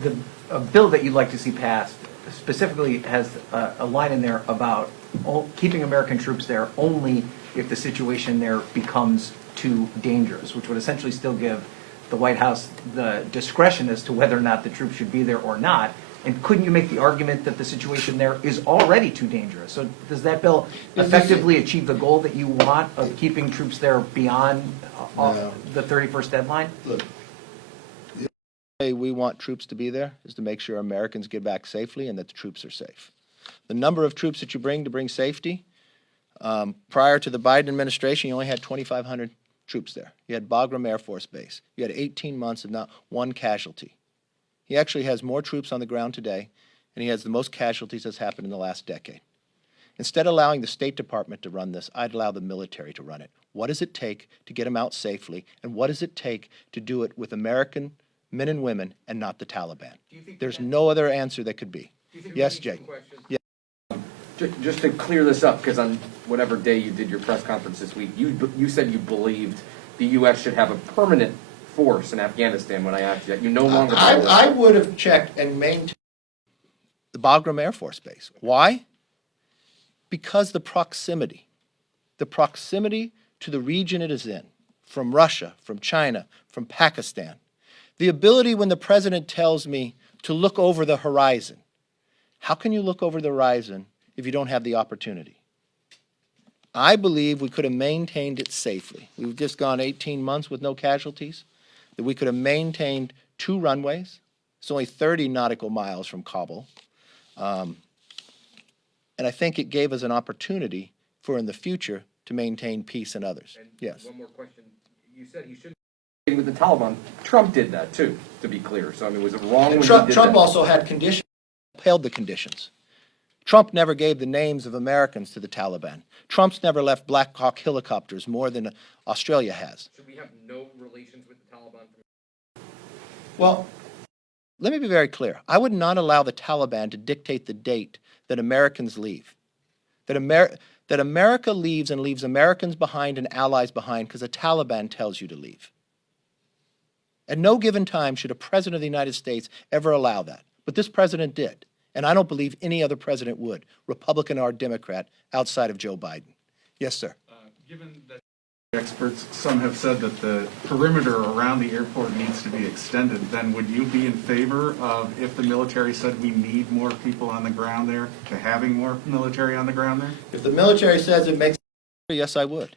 the bill that you'd like to see passed specifically has a line in there about keeping American troops there only if the situation there becomes too dangerous, which would essentially still give the White House the discretion as to whether or not the troops should be there or not. And couldn't you make the argument that the situation there is already too dangerous? So does that bill effectively achieve the goal that you want of keeping troops there beyond the 31st deadline? Look, the way we want troops to be there is to make sure Americans get back safely and that the troops are safe. The number of troops that you bring to bring safety, prior to the Biden administration, you only had 2,500 troops there. You had Bagram Air Force Base. You had 18 months of not one casualty. He actually has more troops on the ground today, and he has the most casualties that's happened in the last decade. Instead of allowing the State Department to run this, I'd allow the military to run it. What does it take to get them out safely, and what does it take to do it with American men and women and not the Taliban? There's no other answer that could be. Yes, Jake. Yeah. Just to clear this up, because on whatever day you did your press conference this week, you said you believed the U.S. should have a permanent force in Afghanistan. When I asked you that, you no longer. I would have checked and maintained the Bagram Air Force Base. Why? Because the proximity to the region it is in, from Russia, from China, from Pakistan, the ability when the president tells me to look over the horizon. How can you look over the horizon if you don't have the opportunity? I believe we could have maintained it safely. We've just gone 18 months with no casualties, that we could have maintained 2 runways. It's only 30 nautical miles from Kabul. And I think it gave us an opportunity for in the future to maintain peace and others. And yes. One more question. You said you shouldn't be with the Taliban. Trump did that too, to be clear. So I mean, was it wrong when Trump he did that? also had conditions, upheld the conditions. Trump never gave the names of Americans to the Taliban. Trump's never left Black Hawk helicopters more than Australia has. Should we have no relations with the Taliban? Well, let me be very clear. I would not allow the Taliban to dictate the date that Americans leave. That America leaves and leaves Americans behind and allies behind because the Taliban tells you to leave. At no given time should a president of the United States ever allow that. But this president did. And I don't believe any other president would, Republican or Democrat, outside of Joe Biden. Yes, sir. Given that experts, some have said that the perimeter around the airport needs to be extended, then would you be in favor of, if the military said we need more people on the ground there, to having more military on the ground there? If the military says it makes, yes, I would.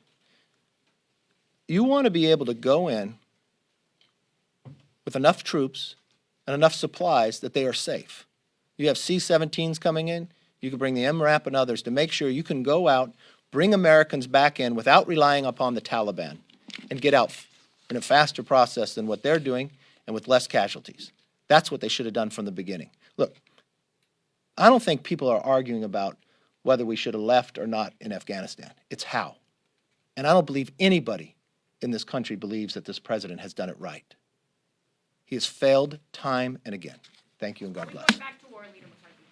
You want to be able to go in with enough troops and enough supplies that they are safe. You have C-17s coming in, you can bring the MRAP and others to make sure you can go out, bring Americans back in without relying upon the Taliban, and get out in a faster process than what they're doing and with less casualties. That's what they should have done from the beginning. Look, I don't think people are arguing about whether we should have left or not in Afghanistan. It's how. And I don't believe anybody in this country believes that this president has done it right. He has failed time and again. Thank you and God bless. Back to war, Leader McCarthy.